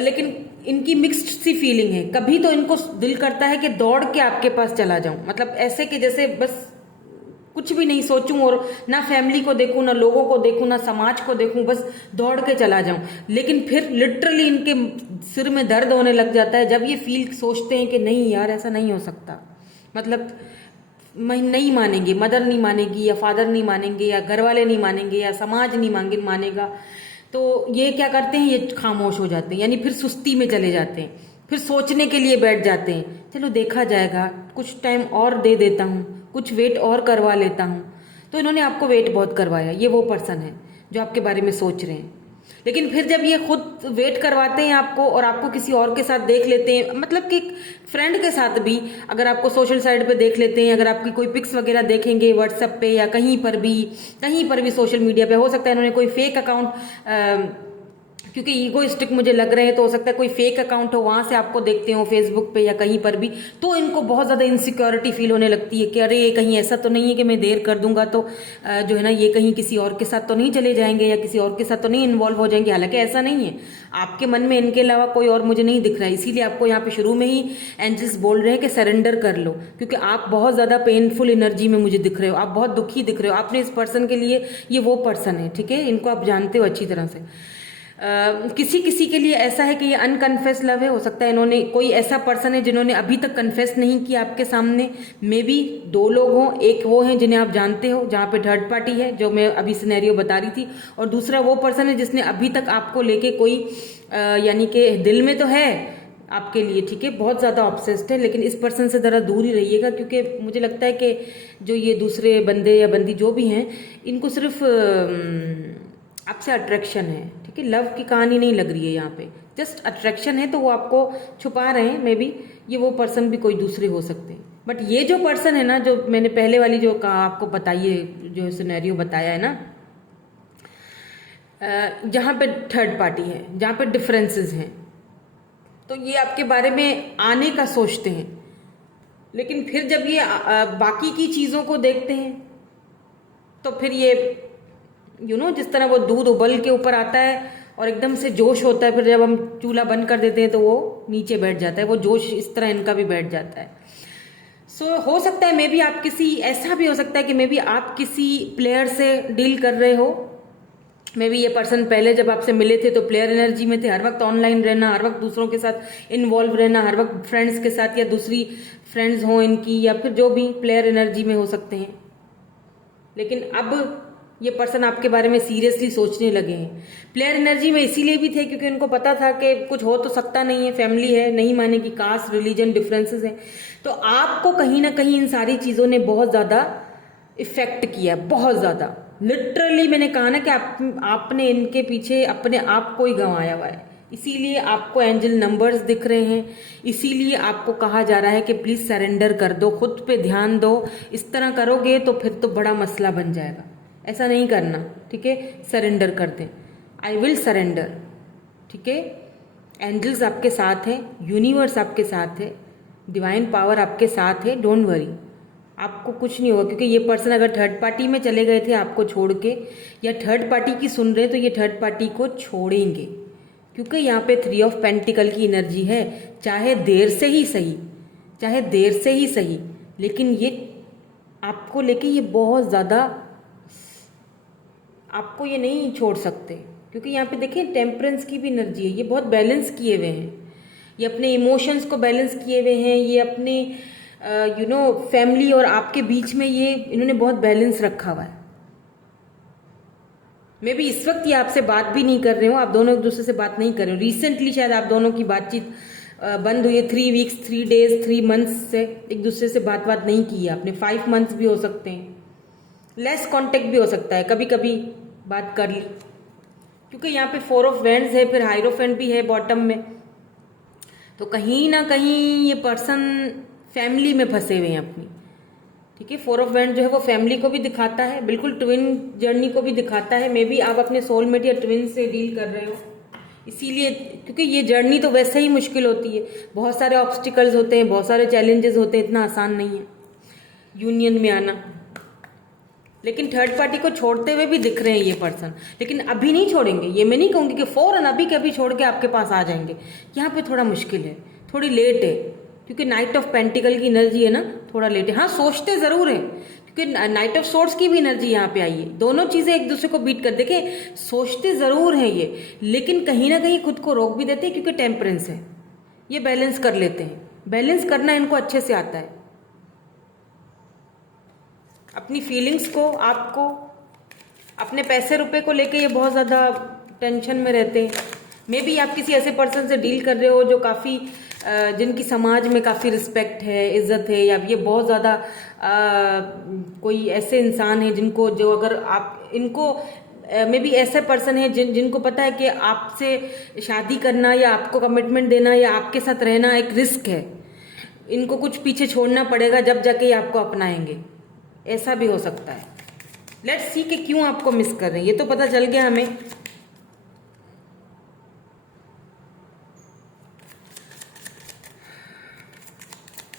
लेकिन इनकी मिक्स्ड सी फीलिंग है। कभी तो इनको दिल करता है कि दौड़ के आपके पास चला जाऊं, मतलब ऐसे कि जैसे बस कुछ भी नहीं सोचूं और ना फैमिली को देखूं, ना लोगों को देखूं, ना समाज को देखूं, बस दौड़ के चला जाऊं। लेकिन फिर लिटरली इनके सिर में दर्द होने लग जाता है जब ये फील सोचते हैं कि नहीं यार ऐसा नहीं हो सकता, मतलब मैं नहीं मानेंगे, मदर नहीं मानेगी या फादर नहीं मानेंगे या घर वाले नहीं मानेंगे या समाज नहीं मानेगा। तो ये क्या करते हैं, ये खामोश हो जाते हैं, यानी फिर सुस्ती में चले जाते हैं, फिर सोचने के लिए बैठ जाते हैं, चलो देखा जाएगा, कुछ टाइम और दे देता हूँ, कुछ वेट और करवा लेता हूँ। तो इन्होंने आपको वेट बहुत करवाया, ये वो पर्सन है जो आपके बारे में सोच रहे हैं। लेकिन फिर जब ये खुद वेट करवाते हैं आपको और आपको किसी और के साथ देख लेते हैं, मतलब कि फ्रेंड के साथ भी अगर आपको सोशल साइट पे देख लेते हैं, अगर आपकी कोई पिक्स वगैरह देखेंगे व्हाट्सएप पे या कहीं पर भी सोशल मीडिया पे, हो सकता है इन्होंने कोई फेक अकाउंट, क्योंकि ईगोइस्टिक मुझे लग रहे हैं तो हो सकता है कोई फेक अकाउंट हो, वहां से आपको देखते हो फेसबुक पे या कहीं पर भी, तो इनको बहुत ज़्यादा इनसिक्योरिटी फील होने लगती है कि अरे कहीं ऐसा तो नहीं है कि मैं देर कर दूंगा तो जो है ना ये कहीं किसी और के साथ तो नहीं चले जाएंगे या किसी और के साथ तो नहीं इन्वॉल्व हो जाएंगे। हालांकि ऐसा नहीं है, आपके मन में इनके अलावा कोई और मुझे नहीं दिख रहा है। इसीलिए आपको यहाँ पे शुरू में ही एंजल्स बोल रहे हैं कि सरेंडर कर लो, क्योंकि आप बहुत ज़्यादा पेनफुल एनर्जी में मुझे दिख रहे हो, आप बहुत दुखी दिख रहे हो। आपने इस पर्सन के लिए, ये वो पर्सन है, ठीक है, इनको आप जानते हो अच्छी तरह से। किसी किसी के लिए ऐसा है कि ये अनकन्फेस लव है, हो सकता है इन्होंने, कोई ऐसा पर्सन है जिन्होंने अभी तक कन्फेस नहीं किया आपके सामने। मे बी दो लोग हों, एक वो हैं जिन्हें आप जानते हो जहाँ पे थर्ड पार्टी है जो मैं अभी सिनेरियो बता रही थी, और दूसरा वो पर्सन है जिसने अभी तक आपको लेके कोई यानी कि दिल में तो है आपके लिए, ठीक है, बहुत ज़्यादा ऑब्सेस्ड है, लेकिन इस पर्सन से ज़रा दूर ही रहिएगा, क्योंकि मुझे लगता है कि जो ये दूसरे बंदे या बंदी जो भी हैं, इनको सिर्फ आपसे अट्रैक्शन है, ठीक है, लव की कहानी नहीं लग रही है यहाँ पे, जस्ट अट्रैक्शन है, तो वो आपको छुपा रहे हैं। मे बी ये वो पर्सन भी कोई दूसरे हो सकते हैं, बट ये जो पर्सन है ना, जो मैंने पहले वाली जो कहा आपको बताइए, जो सिनेरियो बताया है ना, जहाँ पे थर्ड पार्टी है, जहाँ पे डिफरेंसेस हैं, तो ये आपके बारे में आने का सोचते हैं, लेकिन फिर जब ये बाकी की चीज़ों को देखते हैं तो फिर ये जिस तरह वो दूध उबल के ऊपर आता है और एकदम से जोश होता है, फिर जब हम चूल्हा बंद कर देते हैं तो वो नीचे बैठ जाता है, वो जोश इस तरह इनका भी बैठ जाता है। सो हो सकता है मे बी आप किसी, ऐसा भी हो सकता है कि मे बी आप किसी प्लेयर से डील कर रहे हो। मे बी ये पर्सन पहले जब आपसे मिले थे तो प्लेयर एनर्जी में थे, हर वक्त ऑनलाइन रहना, हर वक्त दूसरों के साथ इन्वॉल्व रहना, हर वक्त फ्रेंड्स के साथ या दूसरी फ्रेंड्स हो इनकी, या फिर जो भी प्लेयर एनर्जी में हो सकते हैं। लेकिन अब ये पर्सन आपके बारे में सीरियसली सोचने लगे हैं। प्लेयर एनर्जी में इसीलिए भी थे क्योंकि उनको पता था कि कुछ हो तो सकता नहीं है, फैमिली है, नहीं मानेगी, कास्ट रिलीजन डिफरेंसेस हैं, तो आपको कहीं ना कहीं इन सारी चीज़ों ने बहुत ज़्यादा इफेक्ट किया, बहुत ज़्यादा। लिटरली मैंने कहा ना कि आपने इनके पीछे अपने आप को ही गंवाया हुआ है, इसीलिए आपको एंजल नंबर्स दिख रहे हैं, इसीलिए आपको कहा जा रहा है कि प्लीज़ सरेंडर कर दो, खुद पे ध्यान दो। इस तरह करोगे तो फिर तो बड़ा मसला बन जाएगा, ऐसा नहीं करना, ठीक है, सरेंडर कर दें। आई विल सरेंडर, ठीक है, एंजल्स आपके साथ हैं, यूनिवर्स आपके साथ है, डिवाइन पावर आपके साथ है, डोंट वरी, आपको कुछ नहीं होगा। क्योंकि ये पर्सन अगर थर्ड पार्टी में चले गए थे आपको छोड़ के, या थर्ड पार्टी की सुन रहे, तो ये थर्ड पार्टी को छोड़ेंगे, क्योंकि यहाँ पे 3 ऑफ पेंटिकल की एनर्जी है। चाहे देर से ही सही, चाहे देर से ही सही, लेकिन ये आपको लेके ये बहुत ज़्यादा, आपको ये नहीं छोड़ सकते, क्योंकि यहाँ पे देखिए टेम्परेंस की भी एनर्जी है, ये बहुत बैलेंस किए हुए हैं, ये अपने इमोशंस को बैलेंस किए हुए हैं, ये अपने फैमिली और आपके बीच में ये इन्होंने बहुत बैलेंस रखा हुआ है। मे बी इस वक्त ये आपसे बात भी नहीं कर रहे हो, आप दोनों एक दूसरे से बात नहीं कर रहे हो, रिसेंटली शायद आप दोनों की बातचीत बंद हुई है, 3 वीक्स 3 डेज 3 मंथ्स से एक दूसरे से बात नहीं की है आपने, 5 मंथ्स भी हो सकते हैं, लेस कांटेक्ट भी हो सकता है, कभी कभी बात कर ली, क्योंकि यहाँ पे 4 ऑफ वैंड्स है, फिर हाइरोफेंट भी है बॉटम में, तो कहीं ना कहीं ये पर्सन फैमिली में फंसे हुए हैं अपनी, ठीक है। 4 ऑफ वैंड जो है वो फैमिली को भी दिखाता है, बिल्कुल ट्विन जर्नी को भी दिखाता है। मे बी आप अपने सोलमेट या ट्विन से डील कर रहे हो, इसीलिए, क्योंकि ये जर्नी तो वैसे ही मुश्किल होती है, बहुत सारे ऑब्स्टिकल्स होते हैं, बहुत सारे चैलेंजेस होते हैं, इतना आसान नहीं है यूनियन में आना। लेकिन थर्ड पार्टी को छोड़ते हुए भी दिख रहे हैं ये पर्सन, लेकिन अभी नहीं छोड़ेंगे। ये मैं नहीं कहूँगी कि फौरन अभी के अभी छोड़ के आपके पास आ जाएंगे, यहाँ पे थोड़ा मुश्किल है, थोड़ी लेट है, क्योंकि नाइट ऑफ पेंटिकल की एनर्जी है ना, थोड़ा लेट है। हाँ, सोचते ज़रूर है, क्योंकि नाइट ऑफ सोर्ड्स की भी एनर्जी यहाँ पे आई है। दोनों चीज़ें एक दूसरे को बीट कर, देखें सोचते ज़रूर हैं ये, लेकिन कहीं ना कहीं खुद को रोक भी देते हैं, क्योंकि टेम्परेंस है, ये बैलेंस कर लेते हैं। बैलेंस करना इनको अच्छे से आता है, अपनी फीलिंग्स को, आपको, अपने पैसे रुपए को लेके ये बहुत ज़्यादा टेंशन में रहते हैं। मे बी आप किसी ऐसे पर्सन से डील कर रहे हो जो काफ़ी जिनकी समाज में काफ़ी रिस्पेक्ट है, इज्जत है, या ये बहुत ज़्यादा कोई ऐसे इंसान है जिनको, जो अगर आप इनको मे बी ऐसे पर्सन है जिनको पता है कि आपसे शादी करना या आपको कमिटमेंट देना या आपके साथ रहना एक रिस्क है, इनको कुछ पीछे छोड़ना पड़ेगा जब जाके ये आपको अपनाएंगे, ऐसा भी हो सकता है। लेट्स सी कि क्यों आपको मिस कर रहे हैं, ये तो पता चल गया हमें।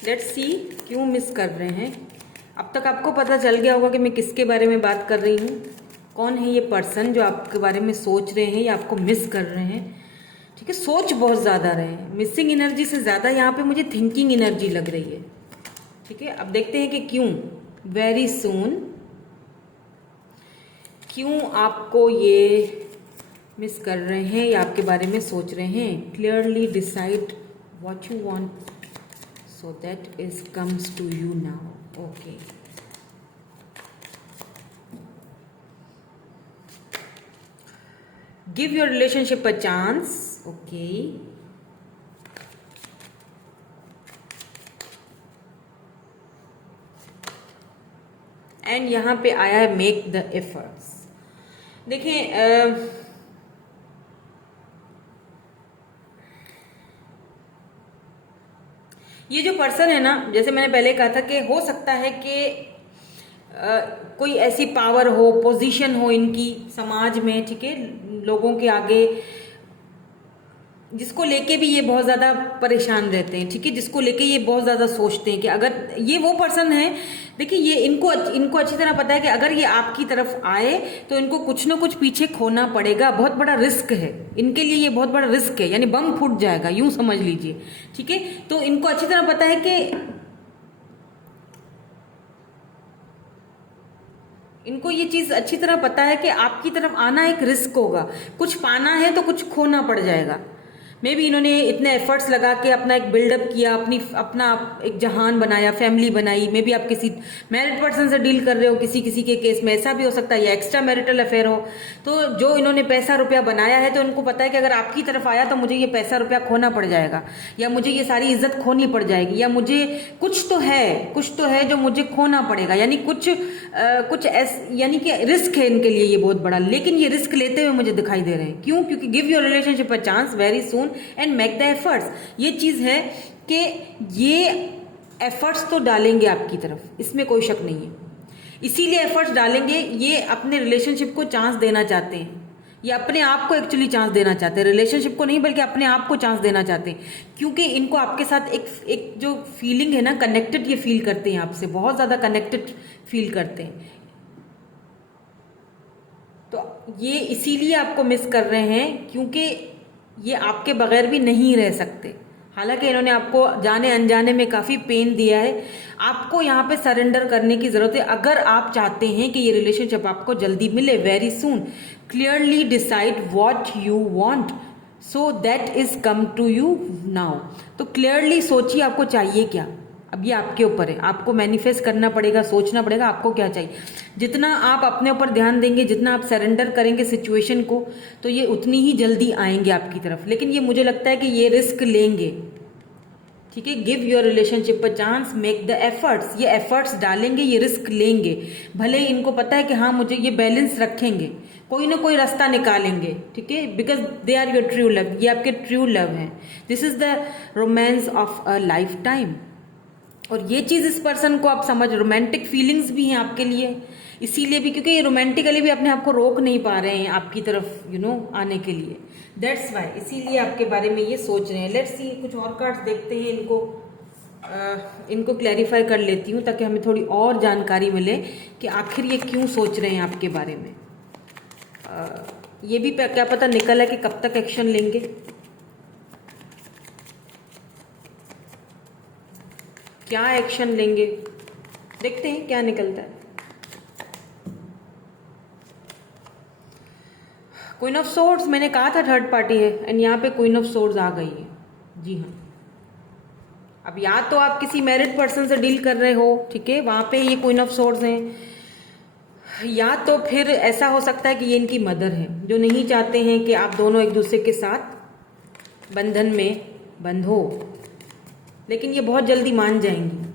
लेट्स सी क्यों मिस कर रहे हैं। अब तक आपको पता चल गया होगा कि मैं किसके बारे में बात कर रही हूँ, कौन है ये पर्सन जो आपके बारे में सोच रहे हैं या आपको मिस कर रहे हैं। ठीक है, सोच बहुत ज़्यादा रहे हैं, मिसिंग एनर्जी से ज़्यादा यहाँ पे मुझे थिंकिंग एनर्जी लग रही है। ठीक है, अब देखते हैं कि क्यों वेरी सून, क्यों आपको ये मिस कर रहे हैं या आपके बारे में सोच रहे हैं। Clearly decide what you want so that is comes to you now. Okay, give your relationship a chance. Okay, and यहाँ पे आया है make the efforts। देखिए ये जो पर्सन है ना, जैसे मैंने पहले कहा था कि हो सकता है कि कोई ऐसी पावर हो, पोजीशन हो इनकी समाज में, ठीक है, लोगों के आगे, जिसको लेके भी ये बहुत ज़्यादा परेशान रहते हैं। ठीक है, जिसको लेके ये बहुत ज़्यादा सोचते हैं कि अगर ये वो पर्सन है, देखिए ये इनको अच्छी तरह पता है कि अगर ये आपकी तरफ आए तो इनको कुछ ना कुछ पीछे खोना पड़ेगा, बहुत बड़ा रिस्क है इनके लिए, ये बहुत बड़ा रिस्क है, यानी बम फूट जाएगा, यूं समझ लीजिए। ठीक है, तो इनको अच्छी तरह पता है कि इनको ये चीज़ अच्छी तरह पता है कि आपकी तरफ आना एक रिस्क होगा, कुछ पाना है तो कुछ खोना पड़ जाएगा। मे भी इन्होंने इतने एफर्ट्स लगा के अपना एक बिल्डअप किया, अपना एक जहान बनाया, फैमिली बनाई। मे भी आप किसी मैरिड पर्सन से डील कर रहे हो, किसी के केस में ऐसा भी हो सकता है, या एक्स्ट्रा मैरिटल अफेयर हो। तो जो इन्होंने पैसा रुपया बनाया है, तो इनको पता है कि अगर आपकी तरफ आया तो मुझे ये पैसा रुपया खोना पड़ जाएगा, या मुझे ये सारी इज्जत खोनी पड़ जाएगी, या मुझे कुछ तो है जो मुझे खोना पड़ेगा, यानी कुछ यानी कि रिस्क है इनके लिए ये बहुत बड़ा। लेकिन ये रिस्क लेते हुए मुझे दिखाई दे रहे हैं। क्यों? क्योंकि give your relationship a chance very soon and make the efforts. ये चीज़ है कि ये एफर्ट्स तो डालेंगे आपकी तरफ, इसमें कोई शक नहीं है, इसीलिए एफर्ट्स डालेंगे। ये अपने रिलेशनशिप को चांस देना चाहते हैं, ये अपने आप को एक्चुअली चांस देना चाहते हैं, रिलेशनशिप को नहीं बल्कि अपने आप को चांस देना चाहते हैं। क्योंकि इनको आपके साथ एक जो फीलिंग है ना, कनेक्टेड ये फील करते हैं, आपसे बहुत ज़्यादा कनेक्टेड फील करते हैं। तो ये इसीलिए आपको मिस कर रहे हैं, क्योंकि ये आपके बगैर भी नहीं रह सकते। हालांकि इन्होंने आपको जाने अनजाने में काफ़ी पेन दिया है। आपको यहाँ पे सरेंडर करने की ज़रूरत है अगर आप चाहते हैं कि ये रिलेशनशिप आपको जल्दी मिले, very soon. Clearly decide what you want so that is come to you now. तो क्लियरली सोचिए आपको चाहिए क्या। अब ये आपके ऊपर है, आपको मैनिफेस्ट करना पड़ेगा, सोचना पड़ेगा आपको क्या चाहिए। जितना आप अपने ऊपर ध्यान देंगे, जितना आप सरेंडर करेंगे सिचुएशन को, तो ये उतनी ही जल्दी आएंगे आपकी तरफ। लेकिन ये मुझे लगता है कि ये रिस्क लेंगे। ठीक है, give your relationship a chance, make the efforts. ये एफर्ट्स डालेंगे, ये रिस्क लेंगे। भले ही इनको पता है कि हाँ मुझे ये बैलेंस रखेंगे, कोई ना कोई रास्ता निकालेंगे। ठीक है, because they are your true love, ये आपके ट्रू लव हैं। This is the romance of a lifetime. और ये चीज़ इस पर्सन को आप समझ, रोमांटिक फीलिंग्स भी हैं आपके लिए, इसीलिए भी, क्योंकि ये रोमांटिकली भी अपने आप को रोक नहीं पा रहे हैं आपकी तरफ आने के लिए। दैट्स वाई, इसीलिए आपके बारे में ये सोच रहे हैं। लेट्स सी, कुछ और कार्ड्स देखते हैं, इनको क्लैरिफाई कर लेती हूँ ताकि हमें थोड़ी और जानकारी मिले कि आखिर ये क्यों सोच रहे हैं आपके बारे में। ये भी क्या पता निकल है कि कब तक एक्शन लेंगे। क्या एक्शन लेंगे, देखते हैं क्या निकलता है। क्वीन ऑफ सोर्ड्स, मैंने कहा था थर्ड पार्टी है, एंड यहाँ पे क्वीन ऑफ सोर्ड्स आ गई है। जी हाँ, अब या तो आप किसी मैरिड पर्सन से डील कर रहे हो, ठीक है, वहां पे ये क्वीन ऑफ सोर्ड्स हैं, या तो फिर ऐसा हो सकता है कि ये इनकी मदर है जो नहीं चाहते हैं कि आप दोनों एक दूसरे के साथ बंधन में बंधो, लेकिन ये बहुत जल्दी मान जाएंगी,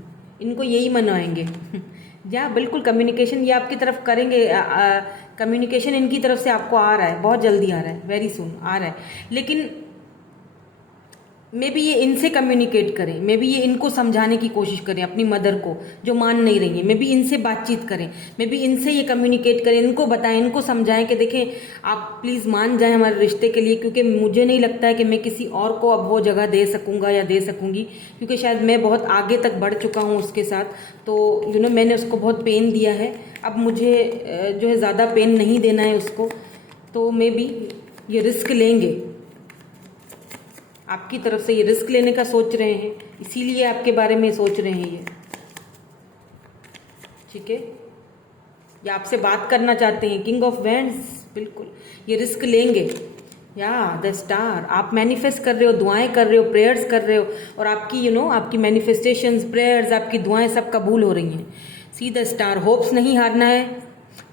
इनको यही मनवाएंगे। या बिल्कुल कम्युनिकेशन ये आपकी तरफ करेंगे, कम्युनिकेशन इनकी तरफ से आपको आ रहा है, बहुत जल्दी आ रहा है, वेरी सून आ रहा है। लेकिन मे बी ये इनसे कम्युनिकेट करें, मे बी ये इनको समझाने की कोशिश करें, अपनी मदर को जो मान नहीं रही है, मे बी इनसे बातचीत करें, मे बी इनसे ये कम्युनिकेट करें, इनको बताएं, इनको समझाएं कि देखें आप प्लीज़ मान जाएं हमारे रिश्ते के लिए, क्योंकि मुझे नहीं लगता है कि मैं किसी और को अब वो जगह दे सकूंगा या दे सकूंगी, क्योंकि शायद मैं बहुत आगे तक बढ़ चुका हूँ उसके साथ। तो मैंने उसको बहुत पेन दिया है, अब मुझे जो है ज़्यादा पेन नहीं देना है उसको, तो मे बी ये रिस्क लेंगे, आपकी तरफ से ये रिस्क लेने का सोच रहे हैं, इसीलिए आपके बारे में सोच रहे हैं ये, ठीक है, या आपसे बात करना चाहते हैं। किंग ऑफ वैंड्स, बिल्कुल ये रिस्क लेंगे। या द स्टार, आप मैनिफेस्ट कर रहे हो, दुआएं कर रहे हो, प्रेयर्स कर रहे हो, और आपकी आपकी मैनिफेस्टेशंस, प्रेयर्स, आपकी दुआएं सब कबूल हो रही हैं। सी द स्टार, होप्स नहीं हारना है,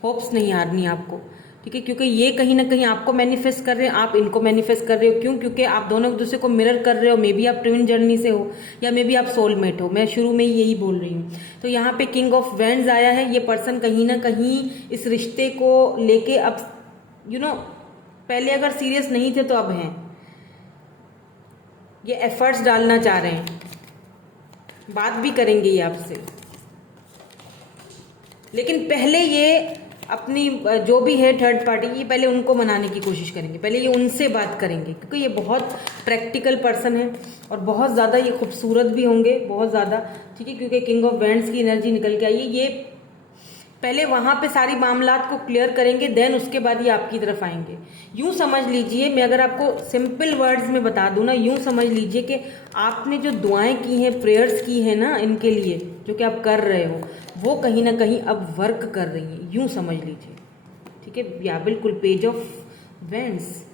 होप्स नहीं हारनी आपको, ठीक है, क्योंकि ये कहीं ना कहीं आपको मैनिफेस्ट कर रहे हैं, आप इनको मैनिफेस्ट कर रहे हो। क्यों? क्योंकि आप दोनों एक दूसरे को मिरर कर रहे हो, मे बी आप ट्विन जर्नी से हो, या मे बी आप सोलमेट हो, मैं शुरू में ही यही बोल रही हूँ। तो यहाँ पे किंग ऑफ वैंड्स आया है, ये पर्सन कहीं ना कहीं इस रिश्ते को लेके अब पहले अगर सीरियस नहीं थे तो अब हैं, ये एफर्ट्स डालना चाह रहे हैं, बात भी करेंगे ये आपसे, लेकिन पहले ये अपनी जो भी है थर्ड पार्टी, ये पहले उनको मनाने की कोशिश करेंगे, पहले ये उनसे बात करेंगे, क्योंकि ये बहुत प्रैक्टिकल पर्सन है और बहुत ज़्यादा ये खूबसूरत भी होंगे, बहुत ज़्यादा, ठीक है, क्योंकि किंग ऑफ वैंड्स की एनर्जी निकल के आई है। ये पहले वहां पे सारी मामलात को क्लियर करेंगे, देन उसके बाद ये आपकी तरफ आएंगे। यूं समझ लीजिए, मैं अगर आपको सिंपल वर्ड्स में बता दूं ना, यूं समझ लीजिए कि आपने जो दुआएं की हैं, प्रेयर्स की हैं ना इनके लिए, जो कि आप कर रहे हो, वो कहीं ना कहीं अब वर्क कर रही हैं, यूं समझ लीजिए, ठीक है। या बिल्कुल पेज ऑफ वैंड्स,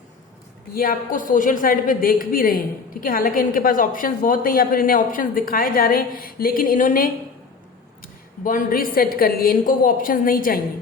ये आपको सोशल साइड पे देख भी रहे हैं, ठीक है, हालांकि इनके पास ऑप्शंस बहुत हैं, या फिर इन्हें ऑप्शंस दिखाए जा रहे हैं, लेकिन इन्होंने बाउंड्रीज सेट कर लिए, इनको वो ऑप्शंस नहीं चाहिए।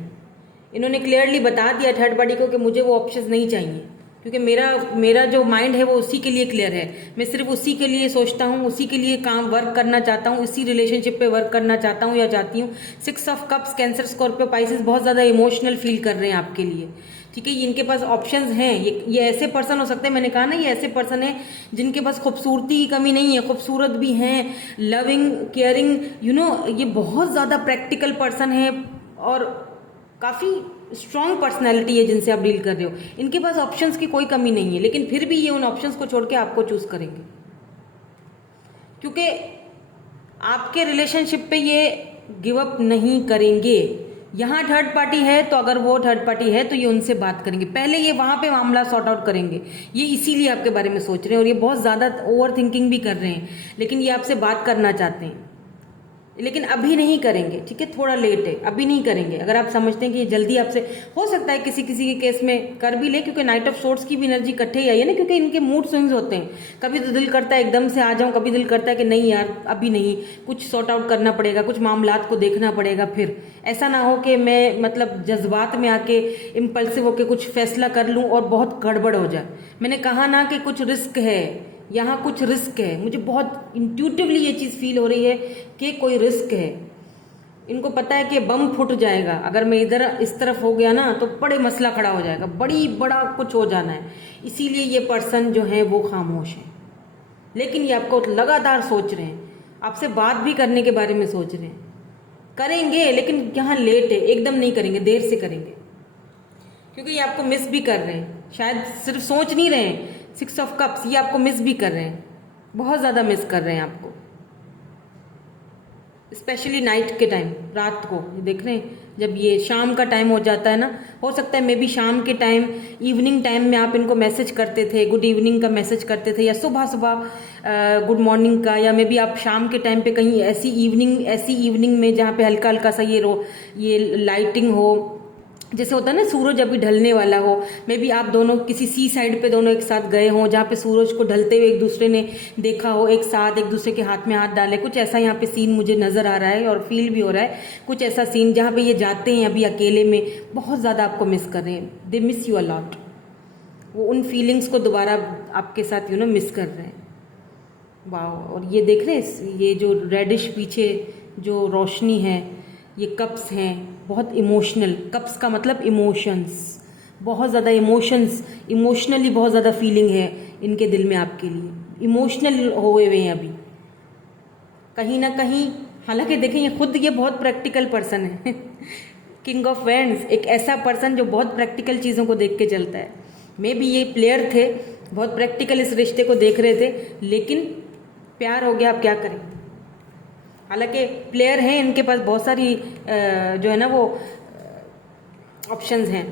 इन्होंने क्लियरली बता दिया थर्ड पार्टी को कि मुझे वो ऑप्शंस नहीं चाहिए, क्योंकि मेरा जो माइंड है वो उसी के लिए क्लियर है, मैं सिर्फ उसी के लिए सोचता हूँ, उसी के लिए काम वर्क करना चाहता हूँ, इसी रिलेशनशिप पे वर्क करना चाहता हूँ या चाहती हूँ। 6 of cups, cancer, Scorpio, Pisces बहुत ज़्यादा इमोशनल फील कर रहे हैं आपके लिए, ठीक है। इनके पास ऑप्शंस हैं, ये ऐसे पर्सन हो सकते हैं, मैंने कहा ना, ये ऐसे पर्सन है जिनके पास खूबसूरती की कमी नहीं है, खूबसूरत भी हैं, लविंग, केयरिंग, ये बहुत ज़्यादा प्रैक्टिकल पर्सन है और काफ़ी स्ट्रॉन्ग पर्सनैलिटी है जिनसे आप डील कर रहे हो। इनके पास ऑप्शंस की कोई कमी नहीं है, लेकिन फिर भी ये उन ऑप्शंस को छोड़ के आपको चूज करेंगे, क्योंकि आपके रिलेशनशिप पे ये गिव अप नहीं करेंगे। यहाँ थर्ड पार्टी है, तो अगर वो थर्ड पार्टी है तो ये उनसे बात करेंगे, पहले ये वहां पे मामला सॉर्ट आउट करेंगे। ये इसीलिए आपके बारे में सोच रहे हैं और ये बहुत ज्यादा ओवर थिंकिंग भी कर रहे हैं, लेकिन ये आपसे बात करना चाहते हैं, लेकिन अभी नहीं करेंगे, ठीक है, थोड़ा लेट है, अभी नहीं करेंगे। अगर आप समझते हैं कि ये जल्दी आपसे, हो सकता है किसी किसी के केस में कर भी ले, क्योंकि नाइट ऑफ सोर्ड्स की भी एनर्जी इकट्ठे ही आई है ना, क्योंकि इनके मूड स्विंग्स होते हैं, कभी तो दिल करता है एकदम से आ जाऊं, कभी दिल करता है कि नहीं यार अभी नहीं, कुछ सॉर्ट आउट करना पड़ेगा, कुछ मामलात को देखना पड़ेगा। फिर ऐसा ना हो कि मैं मतलब जज्बात में आके इम्पल्सिव होकर कुछ फैसला कर लूँ और बहुत गड़बड़ हो जाए। मैंने कहा ना कि कुछ रिस्क है, यहाँ कुछ रिस्क है, मुझे बहुत इंट्यूटिवली ये चीज़ फील हो रही है कि कोई रिस्क है। इनको पता है कि बम फूट जाएगा, अगर मैं इधर इस तरफ हो गया ना तो बड़े मसला खड़ा हो जाएगा, बड़ा कुछ हो जाना है, इसीलिए ये पर्सन जो है वो खामोश है। लेकिन ये आपको लगातार सोच रहे हैं, आपसे बात भी करने के बारे में सोच रहे हैं, करेंगे, लेकिन यहाँ लेट है, एकदम नहीं करेंगे, देर से करेंगे, क्योंकि ये आपको मिस भी कर रहे हैं, शायद सिर्फ सोच नहीं रहे हैं। 6 ऑफ कप्स ये आपको मिस भी कर रहे हैं, बहुत ज़्यादा मिस कर रहे हैं आपको, स्पेशली नाइट के टाइम, रात को देख रहे हैं, जब ये शाम का टाइम हो जाता है ना, हो सकता है मे बी शाम के टाइम, इवनिंग टाइम में आप इनको मैसेज करते थे, गुड इवनिंग का मैसेज करते थे, या सुबह सुबह गुड मॉर्निंग का, या मे बी आप शाम के टाइम पे कहीं ऐसी इवनिंग में जहाँ पे हल्का हल्का सा ये लाइटिंग हो, जैसे होता है ना सूरज अभी ढलने वाला हो, मे बी आप दोनों किसी सी साइड पे दोनों एक साथ गए हों, जहाँ पे सूरज को ढलते हुए एक दूसरे ने देखा हो, एक साथ एक दूसरे के हाथ में हाथ डाले, कुछ ऐसा यहाँ पे सीन मुझे नज़र आ रहा है और फील भी हो रहा है, कुछ ऐसा सीन जहाँ पे ये जाते हैं अभी अकेले में, बहुत ज़्यादा आपको मिस कर रहे हैं, they miss you a lot, वो उन फीलिंग्स को दोबारा आपके साथ मिस कर रहे हैं। वाह, और ये देख रहे हैं, ये जो रेडिश पीछे जो रोशनी है, ये कप्स हैं, बहुत इमोशनल, कप्स का मतलब इमोशंस, बहुत ज़्यादा इमोशनली बहुत ज़्यादा फीलिंग है इनके दिल में आपके लिए, इमोशनल हुए हुए हैं अभी कहीं ना कहीं। हालांकि देखें, ये खुद ये बहुत प्रैक्टिकल पर्सन है किंग ऑफ वैंड्स, एक ऐसा पर्सन जो बहुत प्रैक्टिकल चीज़ों को देख के चलता है। मे बी ये प्लेयर थे, बहुत प्रैक्टिकल इस रिश्ते को देख रहे थे, लेकिन प्यार हो गया, अब क्या करें। हालांकि प्लेयर हैं, इनके पास बहुत सारी जो है ना वो ऑप्शंस हैं,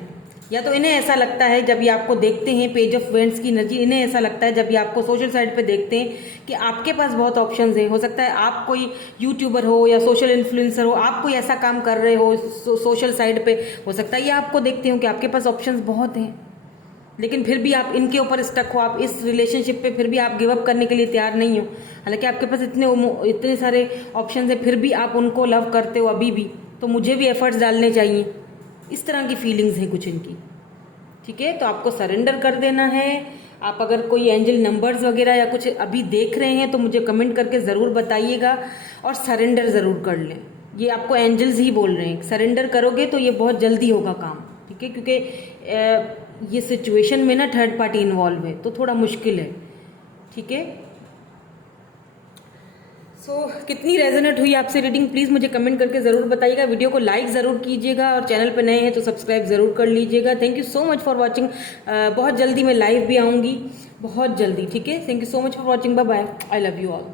या तो इन्हें ऐसा लगता है जब ये आपको देखते हैं पेज ऑफ वेंट्स की एनर्जी, इन्हें ऐसा लगता है जब ये आपको सोशल साइड पे देखते हैं कि आपके पास बहुत ऑप्शंस हैं। हो सकता है आप कोई यूट्यूबर हो या सोशल इन्फ्लुएंसर हो, आप कोई ऐसा काम कर रहे हो सोशल साइड पे, हो सकता है ये आपको देखते हो कि आपके पास ऑप्शंस बहुत हैं, लेकिन फिर भी आप इनके ऊपर स्टक हो, आप इस रिलेशनशिप पे फिर भी आप गिव अप करने के लिए तैयार नहीं हो। हालांकि आपके पास इतने सारे ऑप्शन हैं, फिर भी आप उनको लव करते हो अभी भी, तो मुझे भी एफर्ट्स डालने चाहिए, इस तरह की फीलिंग्स हैं कुछ इनकी। ठीक है, तो आपको सरेंडर कर देना है। आप अगर कोई एंजल नंबर्स वगैरह या कुछ अभी देख रहे हैं तो मुझे कमेंट करके ज़रूर बताइएगा, और सरेंडर ज़रूर कर लें, ये आपको एंजल्स ही बोल रहे हैं, सरेंडर करोगे तो ये बहुत जल्दी होगा काम। ठीक है, क्योंकि ये सिचुएशन में ना थर्ड पार्टी इन्वॉल्व है, तो थोड़ा मुश्किल है। ठीक है, कितनी रेजोनेट हुई आपसे रीडिंग, प्लीज़ मुझे कमेंट करके ज़रूर बताइएगा। वीडियो को लाइक ज़रूर कीजिएगा, और चैनल पर नए हैं तो सब्सक्राइब ज़रूर कर लीजिएगा। Thank you so much for watching. बहुत जल्दी मैं लाइव भी आऊँगी, बहुत जल्दी। ठीक है, thank you so much for watching, bye bye, I love you all.